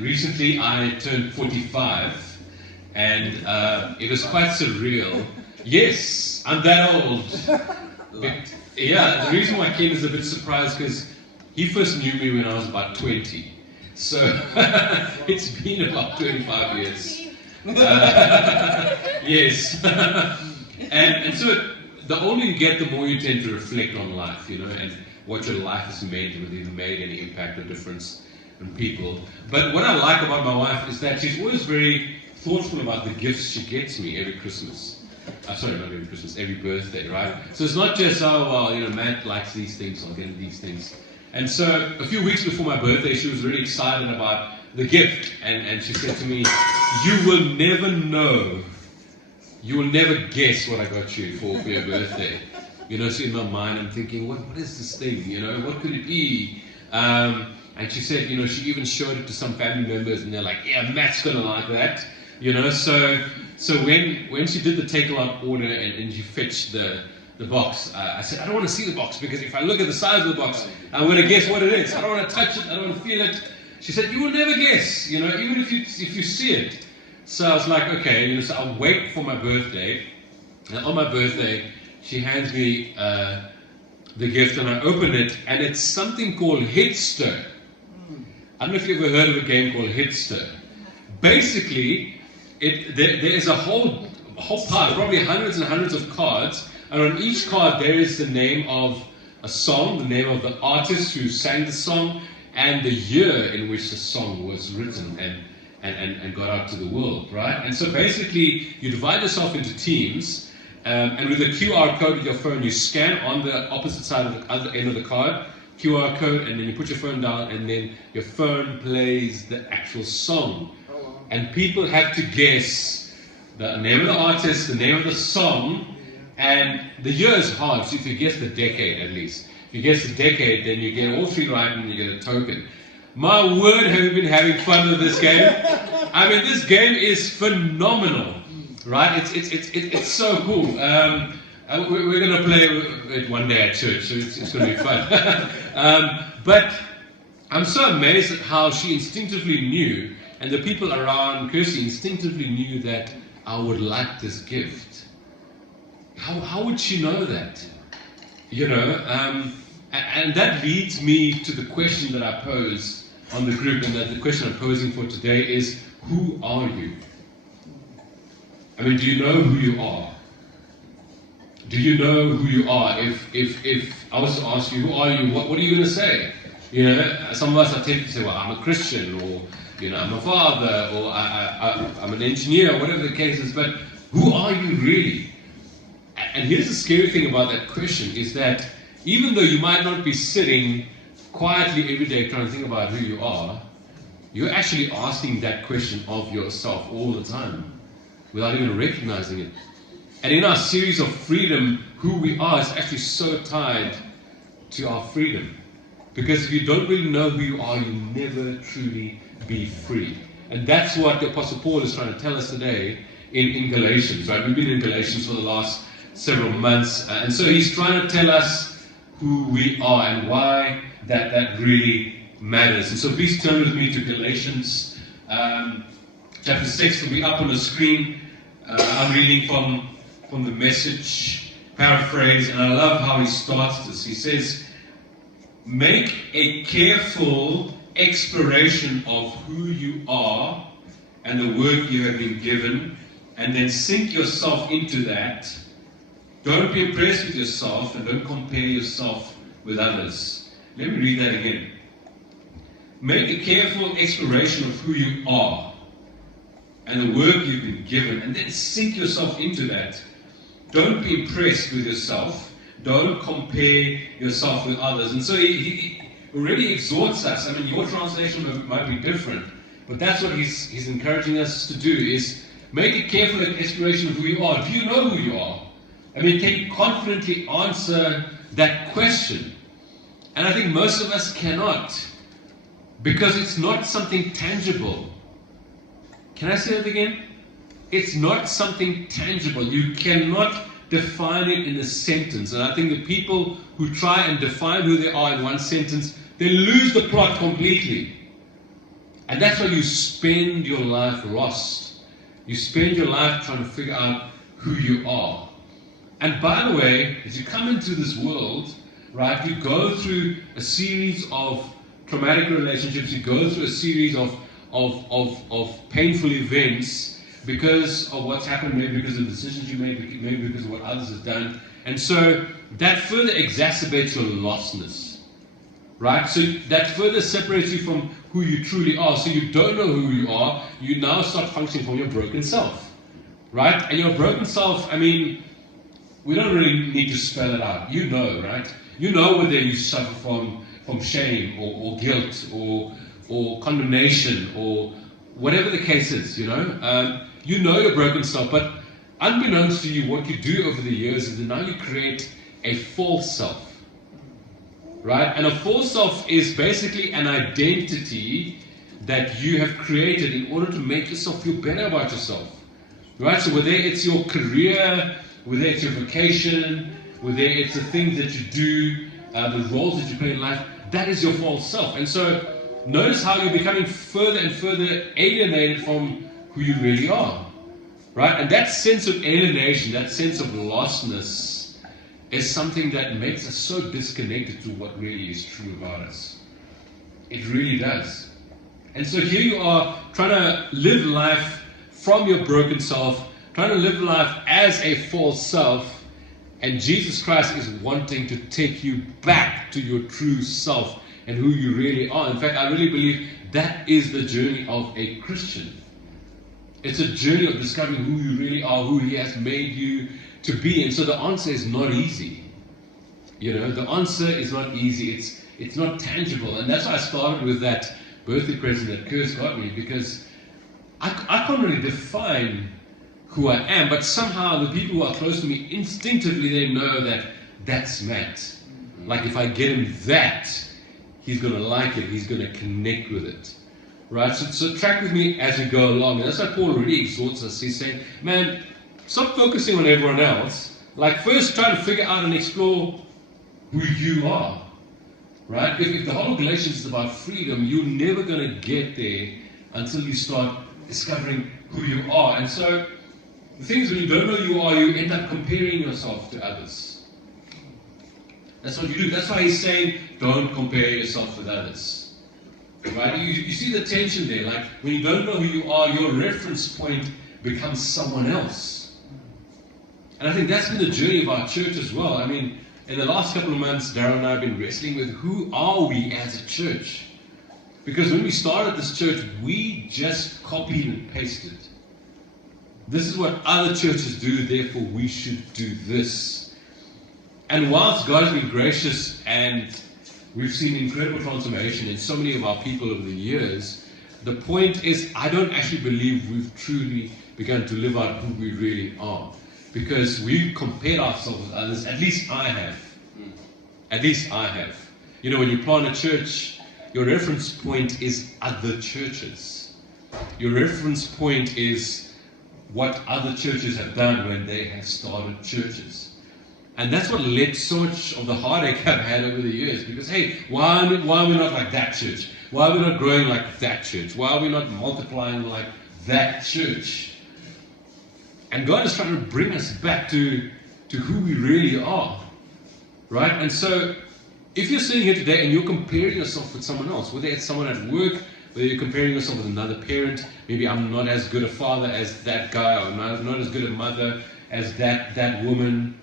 Recently I turned 45, and it was quite surreal. Yes, I'm that old. But, yeah, the reason why Ken is a bit surprised because he first knew me when I was about 20. So it's been about 25 years. Yes. and so the older you get, the more you tend to reflect on life, and what your life has made, whether you've made any impact or difference on people. But what I like about my wife is that she's always very thoughtful about the gifts she gets me every Christmas. Sorry, not every Christmas, every birthday, right? So it's not just, Matt likes these things, I'll get him these things. And so a few weeks before my birthday, she was really excited about the gift. And she said to me, you will never know, you will never guess what I got you for your birthday. So in my mind, I'm thinking, what is this thing? What could it be? And she said, she even showed it to some family members, and they're like, yeah, Matt's going to like that. So when she did the take-a-lot order and she fetched the box, I said, I don't want to see the box, because if I look at the size of the box, I'm going to guess what it is. I don't want to touch it. I don't want to feel it. She said, you will never guess, even if you see it. So I was like, okay, so I'll wait for my birthday. And on my birthday, she hands me the gift, and I open it, and it's something called Hitster. I don't know if you've ever heard of a game called Hitster. Basically, there's a whole pile, probably hundreds and hundreds of cards, and on each card there is the name of a song, the name of the artist who sang the song, and the year in which the song was written and got out to the world, right? And so basically, you divide yourself into teams, and with a QR code with your phone, you scan on the opposite side of the other end of the card, QR code, and then you put your phone down, and then your phone plays the actual song. And people have to guess the name of the artist, the name of the song, and the year is hard, so if you guess the decade at least. If you guess the decade, then you get all three right and you get a token. My word, have you been having fun with this game? I mean, this game is phenomenal, right? It's so cool. We're going to play it one day at church, so it's going to be fun. But I'm so amazed at how she instinctively knew, and the people around Kirsty instinctively knew that I would like this gift. How would she know that? And that leads me to the question that I pose on the group, and that the question I'm posing for today is, who are you? I mean, do you know who you are? Do you know who you are? If I was to ask you, who are you, what are you going to say? Some of us are tempted to say, well, I'm a Christian, or I'm a father, or I'm an engineer, whatever the case is, but who are you really? And here's the scary thing about that question, is that even though you might not be sitting quietly every day trying to think about who you are, you're actually asking that question of yourself all the time, without even recognizing it. And in our series of freedom, who we are is actually so tied to our freedom. Because if you don't really know who you are, you'll never truly be free. And that's what the Apostle Paul is trying to tell us today in Galatians, right? We've been in Galatians for the last several months, and so he's trying to tell us who we are and why that really matters. And so please turn with me to Galatians chapter 6. It'll be up on the screen. I'm reading from the Message paraphrase, and I love how he starts this. He says, make a careful exploration of who you are and the work you have been given, and then sink yourself into that. Don't be impressed with yourself, and don't compare yourself with others. Let me read that again. Make a careful exploration of who you are and the work you've been given, and then sink yourself into that. Don't be impressed with yourself. Don't compare yourself with others. And so he already exhorts us. I mean, your translation might be different, but that's what he's encouraging us to do, is make a careful exploration of who you are. Do you know who you are? I mean, can you confidently answer that question? And I think most of us cannot, because it's not something tangible. Can I say that again? It's not something tangible. You cannot define it in a sentence. And I think the people who try and define who they are in one sentence, they lose the plot completely. And that's why you spend your life lost. You spend your life trying to figure out who you are. And by the way, as you come into this world, right, you go through a series of traumatic relationships, you go through a series of painful events because of what's happened, maybe because of decisions you made, maybe because of what others have done. And so that further exacerbates your lostness, right? So that further separates you from who you truly are. So you don't know who you are. You now start functioning from your broken self, right? And your broken self, I mean, we don't really need to spell it out. You know, right? You know whether you suffer from shame or guilt or condemnation or whatever the case is, you know. You know your broken self, but unbeknownst to you, what you do over the years is that now you create a false self, right? And a false self is basically an identity that you have created in order to make yourself feel better about yourself, right? So whether it's your career, whether it's your vocation, whether it's the things that you do, the roles that you play in life, that is your false self. And so notice how you're becoming further and further alienated from who you really are, right? And that sense of alienation, that sense of lostness, is something that makes us so disconnected to what really is true about us. It really does. And so here you are trying to live life from your broken self, trying to live life as a false self, and Jesus Christ is wanting to take you back to your true self and who you really are. In fact, I really believe that is the journey of a Christian. It's a journey of discovering who you really are, who He has made you to be. And so the answer is not easy. You know, the answer is not easy. It's not tangible. And that's why I started with that birthday present that Curse got me, because I can't really define who I am, but somehow the people who are close to me, instinctively they know that that's Matt. Like if I get him that, he's going to like it, he's going to connect with it. Right? So track with me as we go along. And that's why Paul really exhorts us. He's saying, man, stop focusing on everyone else. Like first try to figure out and explore who you are. Right? If the whole of Galatians is about freedom, you're never going to get there until you start discovering who you are. And so the thing is, when you don't know who you are, you end up comparing yourself to others. That's what you do. That's why he's saying, don't compare yourself with others. Right? You see the tension there. Like, when you don't know who you are, your reference point becomes someone else. And I think that's been the journey of our church as well. I mean, in the last couple of months, Darryl and I have been wrestling with who are we as a church? Because when we started this church, we just copied and pasted. This is what other churches do, therefore we should do this. And whilst God has been gracious and we've seen incredible transformation in so many of our people over the years, the point is I don't actually believe we've truly begun to live out who we really are. Because we've compared ourselves with others, at least I have. At least I have. You know, when you plant a church, your reference point is other churches. Your reference point is what other churches have done when they have started churches. And that's what led so much of the heartache I've had over the years. Because, hey, why are we not like that church? Why are we not growing like that church? Why are we not multiplying like that church? And God is trying to bring us back to who we really are. Right? And so, if you're sitting here today and you're comparing yourself with someone else, whether it's someone at work, whether you're comparing yourself with another parent, maybe I'm not as good a father as that guy, or not as good a mother as that woman.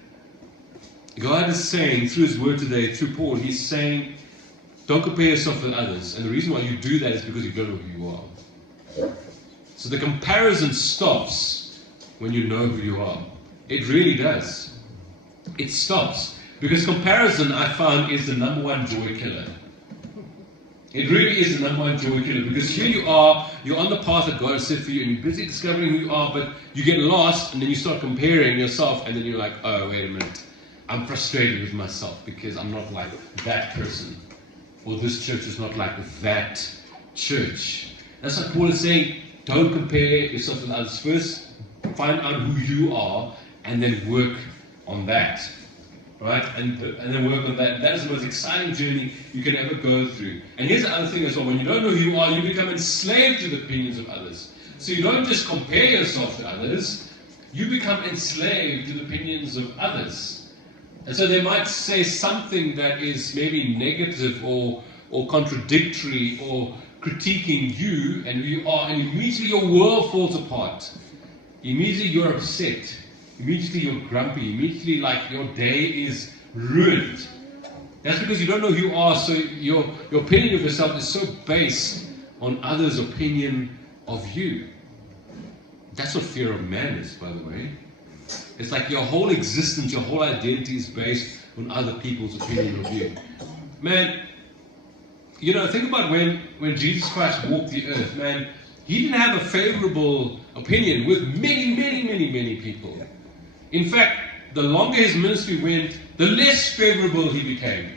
God is saying, through His word today, through Paul, He's saying, don't compare yourself with others. And the reason why you do that is because you don't know who you are. So the comparison stops when you know who you are. It really does. It stops. Because comparison, I found, is the number one joy killer. It really is the number one joy killer, because here you are, you're on the path that God has set for you, and you're busy discovering who you are, but you get lost, and then you start comparing yourself, and then you're like, oh, wait a minute, I'm frustrated with myself because I'm not like that person, or this church is not like that church. That's what Paul is saying. Don't compare yourself with others. First, find out who you are, and then work on that. right? And then work on that. That is the most exciting journey you can ever go through. And here's the other thing as well. When you don't know who you are, you become enslaved to the opinions of others. So you don't just compare yourself to others, you become enslaved to the opinions of others. And so they might say something that is maybe negative or contradictory or critiquing you and who you are, and immediately your world falls apart. Immediately you're upset. Immediately you're grumpy. Immediately like your day is ruined. That's because you don't know who you are, so your opinion of yourself is so based on others' opinion of you. That's what fear of man is, by the way. It's like your whole existence, your whole identity is based on other people's opinion of you. Man, you know, think about when Jesus Christ walked the earth, man, he didn't have a favorable opinion with many people. In fact, the longer his ministry went, the less favorable he became.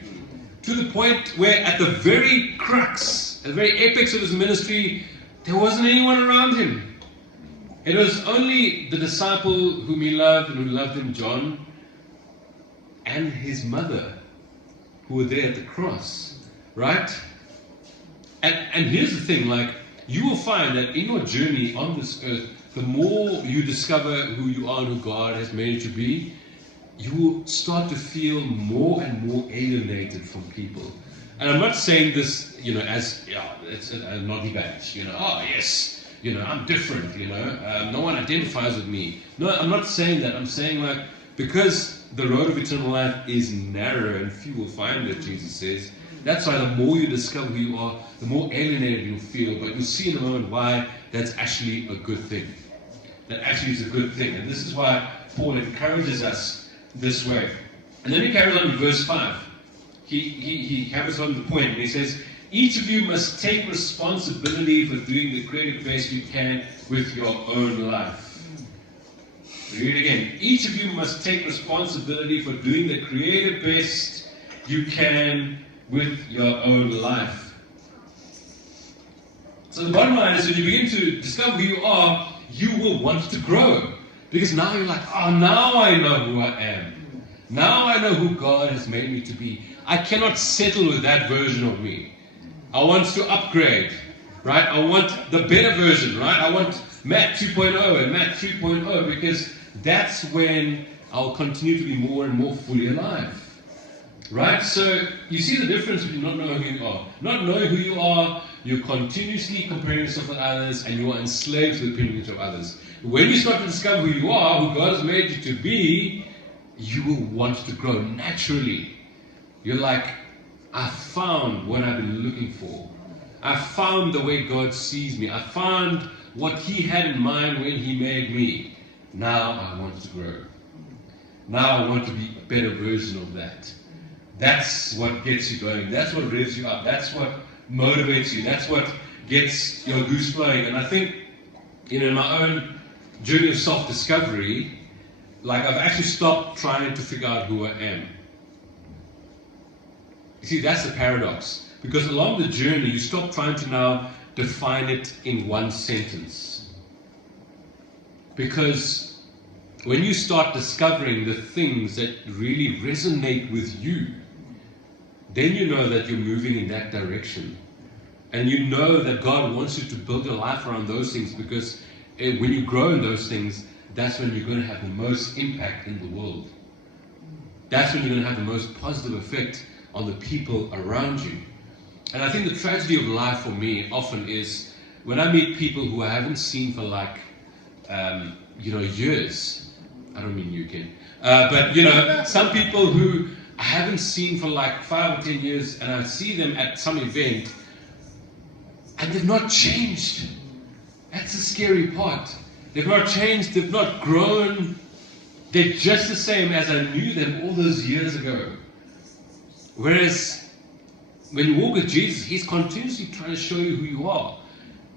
To the point where at the very crux, at the very apex of his ministry, there wasn't anyone around him. It was only the disciple whom he loved and who loved him, John, and his mother, who were there at the cross, right? And here's the thing, like, you will find that in your journey on this earth, the more you discover who you are and who God has made you to be, you will start to feel more and more alienated from people. And I'm not saying this, you know, as, yeah, it's a naughty badge, you know, oh yes, you know, I'm different, you know, no one identifies with me. No, I'm not saying that. I'm saying, like, because the road of eternal life is narrow and few will find it, Jesus says, that's why the more you discover who you are, the more alienated you'll feel. But you'll see in a moment why that's actually a good thing. That actually is a good thing. And this is why Paul encourages us this way. And then he carries on in verse 5. He carries on the point and he says, each of you must take responsibility for doing the creative best you can with your own life. Read it again. Each of you must take responsibility for doing the creative best you can with your own life. So the bottom line is, when you begin to discover who you are, you will want to grow. Because now you're like, oh, now I know who I am. Now I know who God has made me to be. I cannot settle with that version of me. I want to upgrade, right? I want the better version, right? I want Matt 2.0 and Matt 3.0, because that's when I'll continue to be more and more fully alive. Right? So you see the difference between not knowing who you are. Not knowing who you are, you're continuously comparing yourself with others, and you are enslaved to the opinions of others. When you start to discover who you are, who God has made you to be, you will want to grow naturally. You're like, I found what I've been looking for. I found the way God sees me. I found what He had in mind when He made me. Now I want to grow. Now I want to be a better version of that. That's what gets you going. That's what revs you up. That's what motivates you. That's what gets your goose flowing. And I think, you know, in my own journey of self-discovery, like, I've actually stopped trying to figure out who I am. You see, that's the paradox. Because along the journey, you stop trying to now define it in one sentence. Because when you start discovering the things that really resonate with you, then you know that you're moving in that direction. And you know that God wants you to build your life around those things, because when you grow in those things, that's when you're going to have the most impact in the world. That's when you're going to have the most positive effect on the people around you. And I think the tragedy of life for me often is when I meet people who I haven't seen for like, years. I don't mean you, Ken. But, you know, some people who I haven't seen for like 5 or 10 years, and I see them at some event, and they've not changed. That's the scary part. They've not changed, they've not grown. They're just the same as I knew them all those years ago. Whereas, when you walk with Jesus, He's continuously trying to show you who you are.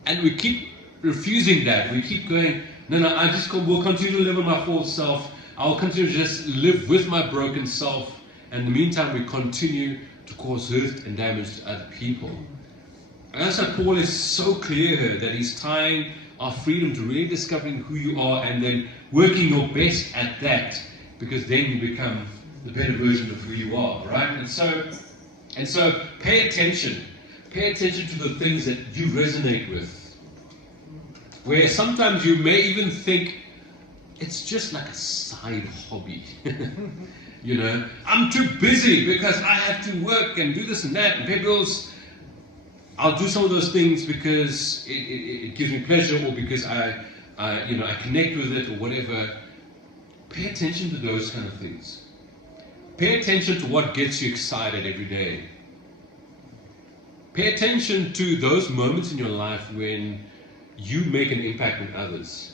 And we keep refusing that. We keep going, no, I just will continue to live with my false self. I will continue to just live with my broken self. And in the meantime, we continue to cause hurt and damage to other people. And that's why Paul is so clear here, that he's tying our freedom to really discovering who you are and then working your best at that, because then you become the better version of who you are, right? And so pay attention. Pay attention to the things that you resonate with. Where sometimes you may even think it's just like a side hobby. You know, I'm too busy because I have to work and do this and that and pay bills. I'll do some of those things because it gives me pleasure, or because I connect with it, or whatever. Pay attention to those kind of things. Pay attention to what gets you excited every day. Pay attention to those moments in your life when you make an impact on others.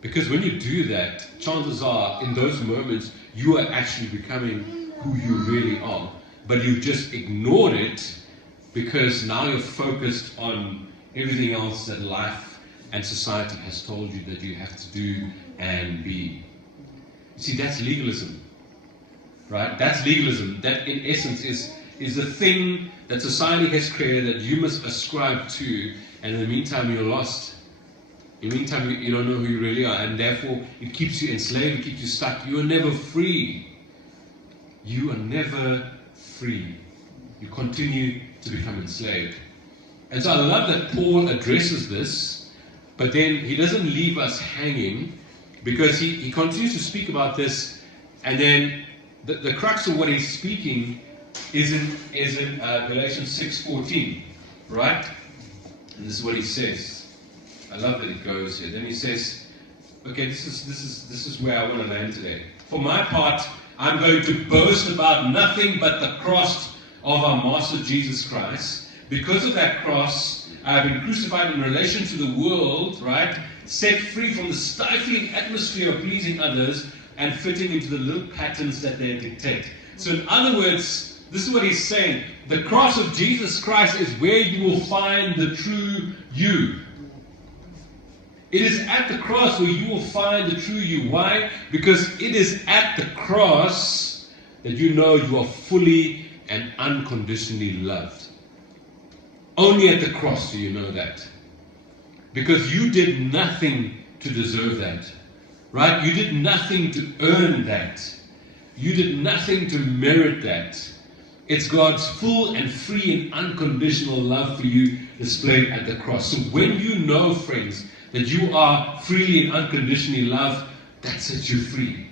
Because when you do that, chances are, in those moments, you are actually becoming who you really are. But you've just ignored it because now you're focused on everything else that life and society has told you that you have to do and be. You see, that's legalism. Right? That's legalism. That, in essence, is the thing that society has created that you must ascribe to, and in the meantime, you're lost. In the meantime, you don't know who you really are, and therefore it keeps you enslaved, it keeps you stuck. You are never free. You are never free. You continue to become enslaved. And so I love that Paul addresses this, but then he doesn't leave us hanging, because he continues to speak about this, and then the crux of what he's speaking is in Galatians 6:14, right? And this is what he says. I love that it goes here. Then he says, okay, this is where I want to land today. For my part, I'm going to boast about nothing but the cross of our Master Jesus Christ. Because of that cross, I have been crucified in relation to the world, right? Set free from the stifling atmosphere of pleasing others and fitting into the little patterns that they dictate. So in other words, this is what he's saying. The cross of Jesus Christ is where you will find the true you. It is at the cross where you will find the true you. Why? Because it is at the cross that you know you are fully and unconditionally loved. Only at the cross do you know that. Because you did nothing to deserve that. Right? You did nothing to earn that. You did nothing to merit that. It's God's full and free and unconditional love for you displayed at the cross. So when you know, friends, that you are freely and unconditionally loved, that sets you free.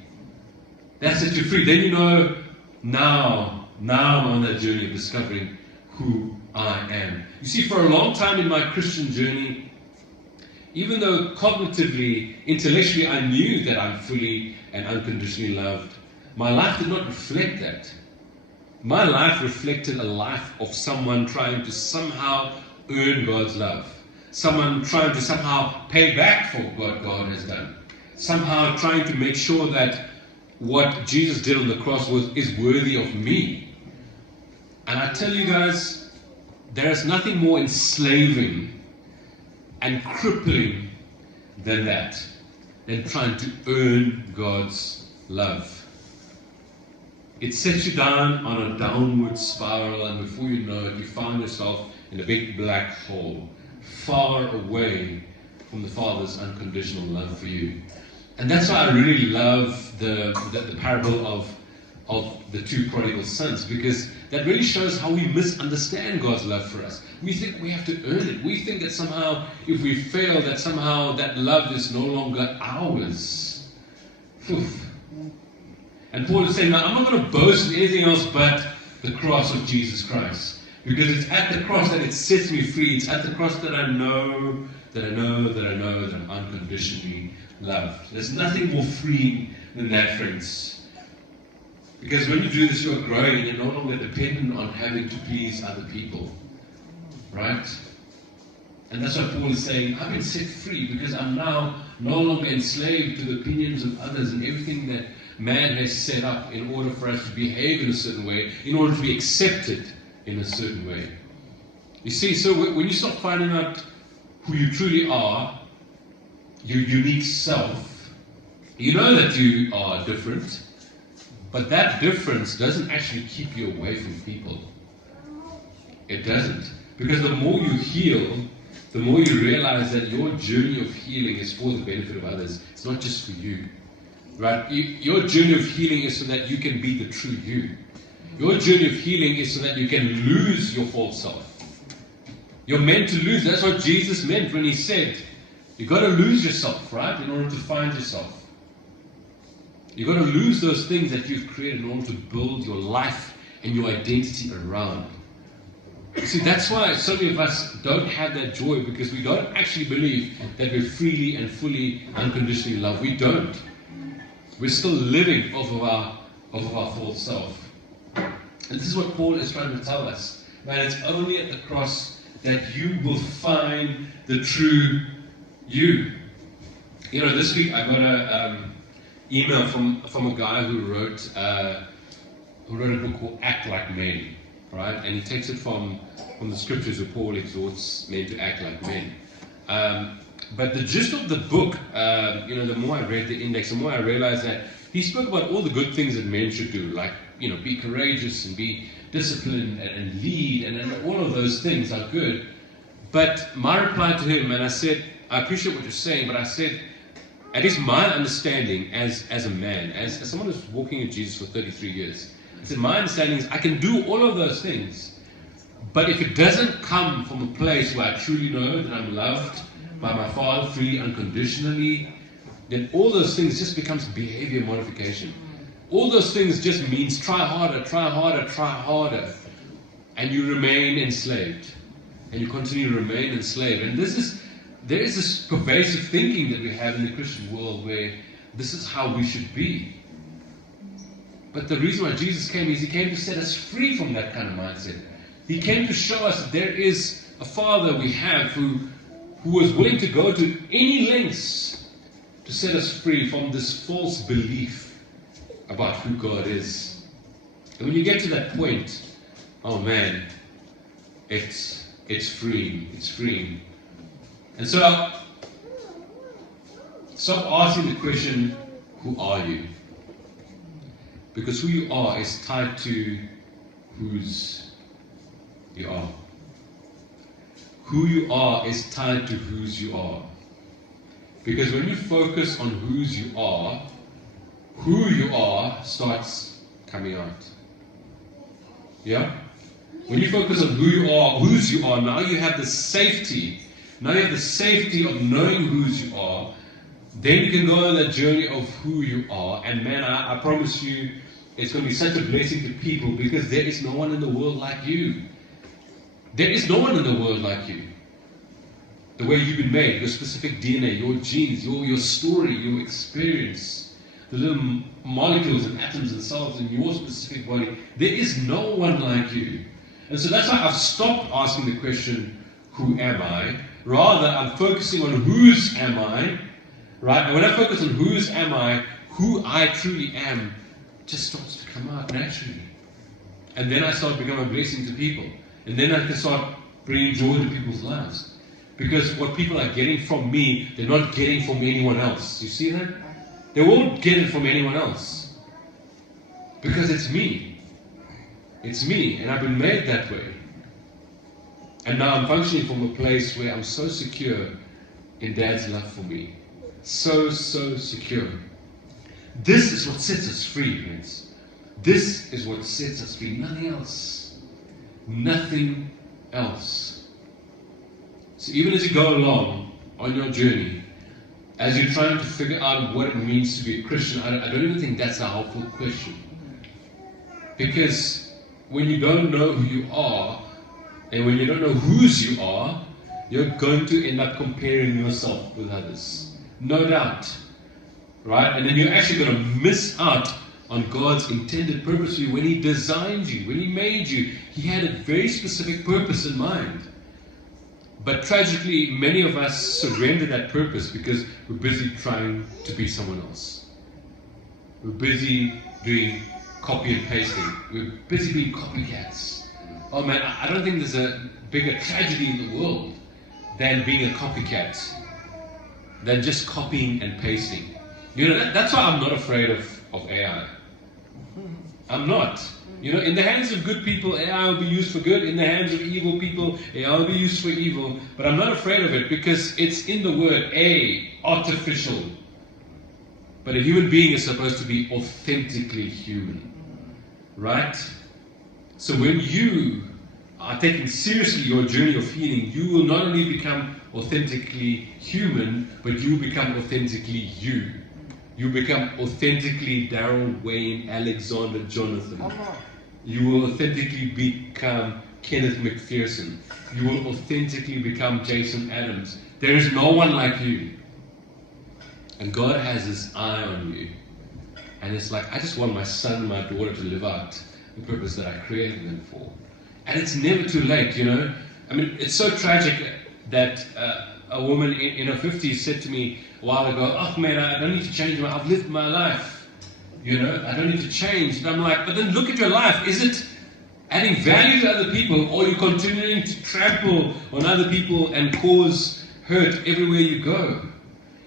That sets you free. Then you know, now I'm on that journey of discovering who I am. You see, for a long time in my Christian journey, even though cognitively, intellectually, I knew that I'm fully and unconditionally loved, my life did not reflect that. My life reflected a life of someone trying to somehow earn God's love. Someone trying to somehow pay back for what God has done. Somehow trying to make sure that what Jesus did on the cross is worthy of me. And I tell you guys, there is nothing more enslaving and crippling than that. Than trying to earn God's love. It sets you down on a downward spiral, and before you know it, you find yourself in a big black hole, far away from the Father's unconditional love for you. And that's why I really love the parable of the two prodigal sons, because that really shows how we misunderstand God's love for us. We think we have to earn it. We think that somehow, if we fail, that somehow that love is no longer ours. Oof. And Paul is saying, now I'm not going to boast in anything else but the cross of Jesus Christ. Because it's at the cross that it sets me free. It's at the cross that I know that I'm unconditionally loved. There's nothing more freeing than that, friends. Because when you do this, you're growing and you're no longer dependent on having to please other people. Right? And that's why Paul is saying, I've been set free because I'm now no longer enslaved to the opinions of others and everything that man has set up in order for us to behave in a certain way, in order to be accepted in a certain way. You see, so when you start finding out who you truly are, your unique self, you know that you are different, but that difference doesn't actually keep you away from people. It doesn't. Because the more you heal, the more you realize that your journey of healing is for the benefit of others. It's not just for you. Right? Your journey of healing is so that you can be the true you. Your journey of healing is so that you can lose your false self. You're meant to lose. That's what Jesus meant when he said, you've got to lose yourself, right, in order to find yourself. You've got to lose those things that you've created in order to build your life and your identity around. You see, that's why so many of us don't have that joy, because we don't actually believe that we're freely and fully unconditionally loved. We don't. We're still living off of our false self. And this is what Paul is trying to tell us. Man, it's only at the cross that you will find the true you. You know, this week I got an email from a guy who wrote a book called Act Like Men, right? And he takes it from the scriptures where Paul exhorts men to act like men. But the gist of the book, the more I read the index, the more I realized that he spoke about all the good things that men should do, like, be courageous and be disciplined and lead, and all of those things are good. But my reply to him, and I said, I appreciate what you're saying, but I said, at least my understanding as a man, as someone who's walking with Jesus for 33 years, I said, my understanding is I can do all of those things, but if it doesn't come from a place where I truly know that I'm loved by my Father freely, unconditionally, then all those things just becomes behavior modification. All those things just means try harder, try harder, try harder, and you remain enslaved, and you continue to remain enslaved. And there is this pervasive thinking that we have in the Christian world where this is how we should be. But the reason why Jesus came is he came to set us free from that kind of mindset. He came to show us that there is a Father we have who was willing to go to any lengths to set us free from this false belief about who God is. And when you get to that point, oh man, it's freeing. It's freeing. And so, stop asking the question, who are you? Because who you are is tied to whose you are. Who you are is tied to whose you are. Because when you focus on whose you are, who you are starts coming out. Yeah? When you focus on who you are, whose you are, now you have the safety. Now you have the safety of knowing whose you are. Then you can go on that journey of who you are. And man, I promise you, it's going to be such a blessing to people, because there is no one in the world like you. There is no one in the world like you. The way you've been made, your specific DNA, your genes, your story, your experience, the little molecules and atoms and cells in your specific body. There is no one like you. And so that's why I've stopped asking the question, who am I? Rather, I'm focusing on whose am I, right? And when I focus on whose am I, who I truly am just starts to come out naturally. And then I start becoming a blessing to people. And then I can start bringing joy to people's lives. Because what people are getting from me, they're not getting from anyone else. You see that? They won't get it from anyone else. Because it's me. It's me, and I've been made that way. And now I'm functioning from a place where I'm so secure in Dad's love for me. So secure. This is what sets us free, friends. This is what sets us free. Nothing else. Nothing else. So even as you go along on your journey, as you're trying to figure out what it means to be a Christian, I don't even think that's a helpful question. Because when you don't know who you are, and when you don't know whose you are, you're going to end up comparing yourself with others. No doubt. Right? And then you're actually going to miss out on God's intended purpose for you. When He designed you, when He made you, He had a very specific purpose in mind. But tragically, many of us surrender that purpose because we're busy trying to be someone else. We're busy doing copy and pasting. We're busy being copycats. Oh man, I don't think there's a bigger tragedy in the world than being a copycat, than just copying and pasting. You know, that's why I'm not afraid of AI. I'm not. You know, in the hands of good people, AI will be used for good. In the hands of evil people, AI will be used for evil. But I'm not afraid of it because it's in the word artificial But a human being is supposed to be authentically human. Right? So when you are taking seriously your journey of healing, you will not only become authentically human, but you will become authentically you. You become authentically Daryl, Wayne, Alexander, Jonathan. You will authentically become Kenneth McPherson. You will authentically become Jason Adams. There is no one like you. And God has His eye on you. And it's like, I just want my son and my daughter to live out the purpose that I created them for. And it's never too late, you know. I mean, it's so tragic that a woman in her 50s said to me a while ago, oh man, I don't need to change I've lived my life. You know, I don't need to change. And I'm like, but then look at your life. Is it adding value to other people, or are you continuing to trample on other people and cause hurt everywhere you go?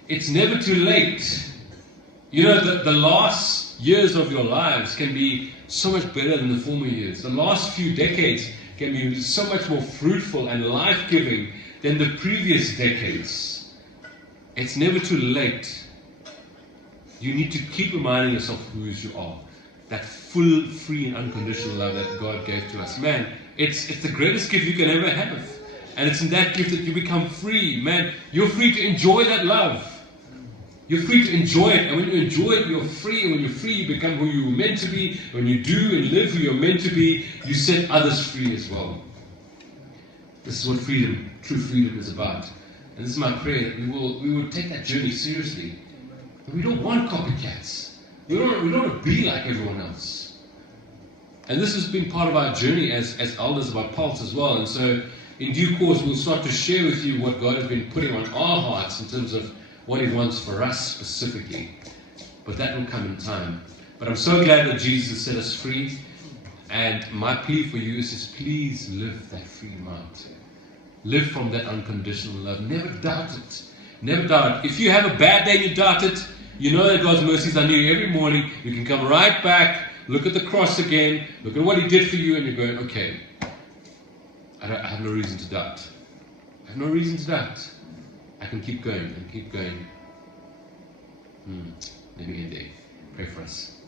It's never too late. You know, the last years of your lives can be so much better than the former years. The last few decades can be so much more fruitful and life-giving than the previous decades. It's never too late. You need to keep reminding yourself who you are. That full, free, and unconditional love that God gave to us. Man, it's the greatest gift you can ever have. And it's in that gift that you become free. Man, you're free to enjoy that love. You're free to enjoy it, and when you enjoy it, you're free, and when you're free, you become who you were meant to be. When you do and live who you're meant to be, you set others free as well. This is what freedom, true freedom, is about. And this is my prayer, that we will take that journey seriously. And we don't want copycats. We don't want to be like everyone else. And this has been part of our journey as elders of our Pulse as well. And so, in due course, we'll start to share with you what God has been putting on our hearts in terms of what He wants for us specifically. But that will come in time. But I'm so glad that Jesus set us free. And my plea for you is just please live that freedom out. Live from that unconditional love. Never doubt it. Never doubt it. If you have a bad day and you doubt it, you know that God's mercies are new every morning. You can come right back, look at the cross again, look at what He did for you, and you're going, okay, I have no reason to doubt. I have no reason to doubt. I can keep going and keep going. Let me end there. Pray for us.